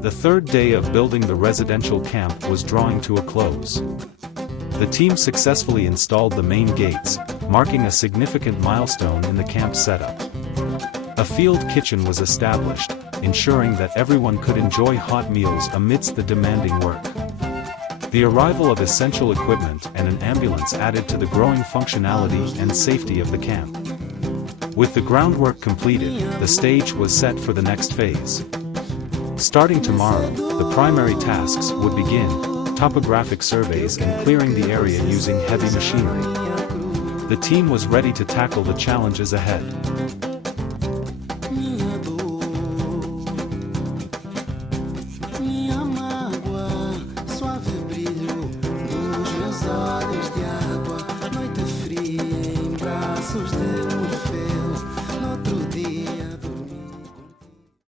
The third day of building the residential camp was drawing to a close. The team successfully installed the main gates, marking a significant milestone in the camp setup. A field kitchen was established, ensuring that everyone could enjoy hot meals amidst the demanding work. The arrival of essential equipment and an ambulance added to the growing functionality and safety of the camp. With the groundwork completed, the stage was set for the next phase. Starting tomorrow, the primary tasks would begin: topographic surveys and clearing the area using heavy machinery. The team was ready to tackle the challenges ahead. Minha mágoa, suave brilho dos meus olhos de água, noite fria em braços de